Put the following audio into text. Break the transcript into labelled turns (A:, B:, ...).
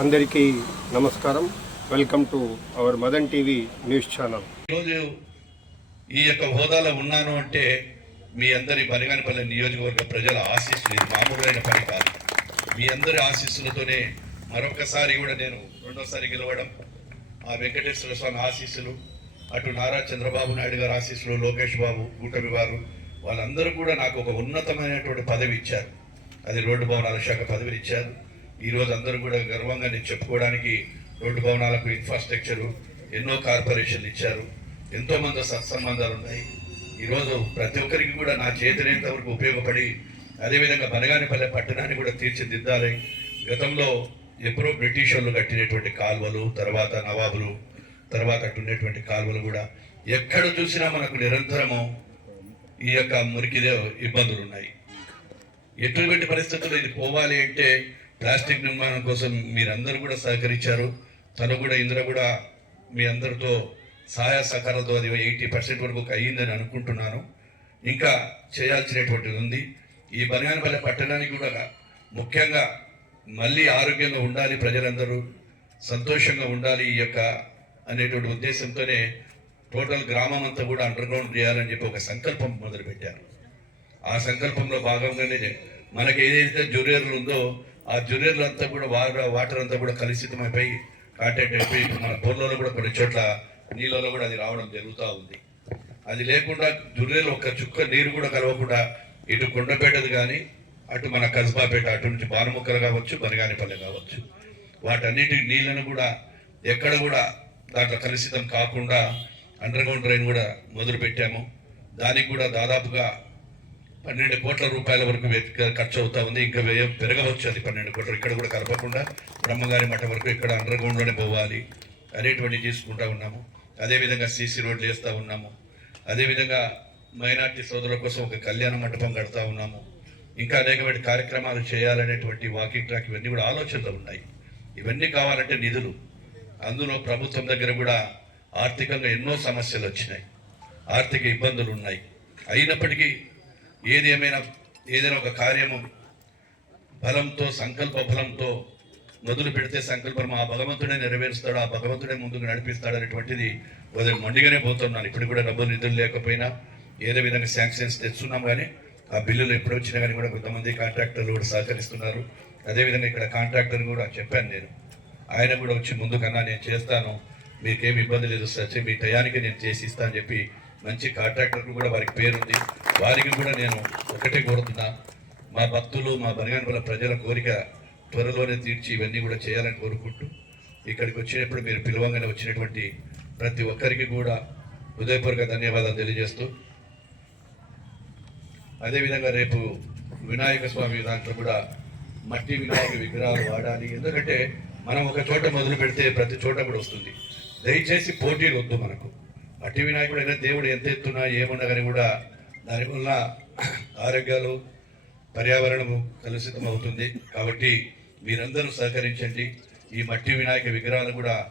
A: అందరికీ నమస్కారం. Welcome to our Madan TV news channel
B: ఈరోజు ఈ యొక్క హోదాలో ఉన్నాను అంటే మీ అందరి బనగానపల్లి నియోజకవర్గ ప్రజల ఆశీస్సులు. ఇది మామూలైన పని కాదు. మీ అందరి ఆశీస్సులతోనే మరొకసారి కూడా నేను రెండోసారి గెలవడం ఆ వెంకటేశ్వర స్వామి ఆశీస్సులు అటు నారా చంద్రబాబు నాయుడు గారి ఆశీస్సులు లోకేష్ బాబు కూటమి వారు వాళ్ళందరూ కూడా నాకు ఒక ఉన్నతమైనటువంటి పదవి ఇచ్చారు. అది రోడ్డు భవనాల శాఖ పదవిని ఇచ్చారు. ఈ రోజు అందరూ కూడా గర్వంగా నేను చెప్పుకోవడానికి రోడ్డు భవనాలకు ఇన్ఫ్రాస్ట్రక్చరు ఎన్నో కార్పొరేషన్లు ఇచ్చారు. ఎంతో మంది సత్సంబంధాలు ఉన్నాయి. ఈరోజు ప్రతి ఒక్కరికి కూడా నా చేతినేంత వరకు ఉపయోగపడి అదేవిధంగా బనగానిపల్లె పట్టణాన్ని కూడా తీర్చిదిద్దాలి. గతంలో ఎప్పుడో బ్రిటిష్ వాళ్ళు కట్టినటువంటి కాల్వలు తర్వాత నవాబులు తర్వాత అట్టున్నటువంటి కాల్వలు కూడా ఎక్కడ చూసినా మనకు నిరంతరము ఈ యొక్క మురికిదే ఇబ్బందులు ఉన్నాయి. ఎటువంటి పరిస్థితుల్లో ఇది పోవాలి అంటే ప్లాస్టిక్ నిర్మాణం కోసం మీరందరూ కూడా సహకరించారు. తను కూడా ఇందులో కూడా మీ అందరితో సహాయ సహకారాలతో అది ఎయిటీ పర్సెంట్ వరకు అయ్యిందని అనుకుంటున్నాను. ఇంకా చేయాల్సినటువంటిది ఉంది. ఈ బనగానపల్లె పట్టణానికి కూడా ముఖ్యంగా మళ్ళీ ఆరోగ్యంగా ఉండాలి ప్రజలందరూ సంతోషంగా ఉండాలి ఈ యొక్క అనేటువంటి ఉద్దేశంతోనే టోటల్ గ్రామం అంతా కూడా అండర్గ్రౌండ్ చేయాలని చెప్పి ఒక సంకల్పం మొదలుపెట్టారు. ఆ సంకల్పంలో భాగంగానే మనకి ఏదైతే జురేర్లు ఉందో ఆ జురేర్లు అంతా కూడా వాటర్ వాటర్ అంతా కూడా కలుషితమైపోయి కాంటాక్ట్ అయిపోయి ఇప్పుడు మన బోర్లలో కూడా కొన్ని చోట్ల నీళ్ళలో కూడా అది రావడం జరుగుతూ ఉంది. అది లేకుండా జురేలు ఒక చుక్క నీరు కూడా కలవకుండా ఇటు కొండపేటది కానీ అటు మన కస్బాపేట అటు నుంచి బానుముక్కలు కావచ్చు బనగానిపల్లె కావచ్చు. వాటన్నిటి నీళ్ళను కూడా ఎక్కడ కూడా దాంట్లో కలుషితం కాకుండా అండర్గ్రౌండ్ డ్రైన్ కూడా మొదలు పెట్టాము దానికి కూడా దాదాపుగా పన్నెండు కోట్ల రూపాయల వరకు ఖర్చు అవుతా ఉంది. ఇంకా వ్యయం పెరగవచ్చు అది పన్నెండు కోట్లు. ఇక్కడ కూడా కలపకుండా బ్రహ్మగారి మఠం వరకు ఇక్కడ అండర్ గ్రౌండ్లోనే పోవాలి అనేటువంటి తీసుకుంటా ఉన్నాము. అదేవిధంగా సీసీ రోడ్లు వేస్తూ ఉన్నాము. అదేవిధంగా మైనార్టీ సోదరుల కోసం ఒక కళ్యాణ మండపం కడతా ఉన్నాము. ఇంకా అనేకమైన కార్యక్రమాలు చేయాలనేటువంటి వాకింగ్ ట్రాక్ ఇవన్నీ కూడా ఆలోచనలు ఉన్నాయి. ఇవన్నీ కావాలంటే నిధులు. అందులో ప్రభుత్వం దగ్గర కూడా ఆర్థికంగా ఎన్నో సమస్యలు వచ్చినాయి. ఆర్థిక ఇబ్బందులు ఉన్నాయి. అయినప్పటికీ ఏది ఏమైనా ఏదైనా ఒక కార్యము బలంతో సంకల్ప బలంతో మొదలు పెడితే సంకల్పం ఆ భగవంతుడే నెరవేరుస్తాడు ఆ భగవంతుడే ముందుకు నడిపిస్తాడు అనేటువంటిది వదిలి మొండిగానే పోతున్నాను. ఇప్పుడు కూడా డబ్బులు నిధులు లేకపోయినా ఏదో విధంగా శాంక్షన్స్ తెచ్చున్నాం కానీ ఆ బిల్లులు ఎప్పుడు వచ్చినా కానీ కూడా కొంతమంది కాంట్రాక్టర్లు కూడా సహకరిస్తున్నారు. అదేవిధంగా ఇక్కడ కాంట్రాక్టర్ కూడా చెప్పాను నేను. ఆయన కూడా వచ్చి ముందుకన్నా నేను చేస్తాను మీకేమి ఇబ్బంది లేదు సచ్చి మీ టయానికి నేను చేసి ఇస్తా అని చెప్పి మంచి కాంట్రాక్టర్లు కూడా వారికి పేరుంది. వారికి కూడా నేను ఒకటే కోరుతున్నా. మా భక్తులు మా బనగానపల్లి ప్రజల కోరిక త్వరలోనే తీర్చి ఇవన్నీ కూడా చేయాలని కోరుకుంటూ ఇక్కడికి వచ్చినప్పుడు మీరు పిలవంగానే వచ్చినటువంటి ప్రతి ఒక్కరికి కూడా హృదయపూర్వక ధన్యవాదాలు తెలియజేస్తూ అదేవిధంగా రేపు వినాయక స్వామి దాంట్లో కూడా మట్టి వినాయక విగ్రహాలు వాడాలి. ఎందుకంటే మనం ఒక చోట మొదలు పెడితే ప్రతి చోట కూడా వస్తుంది. దయచేసి పోటీలు వద్దు మనకు. మట్టి వినాయకుడు అయినా దేవుడు ఎంత ఎత్తున్నా ఏమన్నా కానీ కూడా దానివల్ల ఆరోగ్యాలు పర్యావరణము కలుషితం అవుతుంది కాబట్టి మీరందరూ సహకరించండి. ఈ మట్టి వినాయక విగ్రహాలు కూడా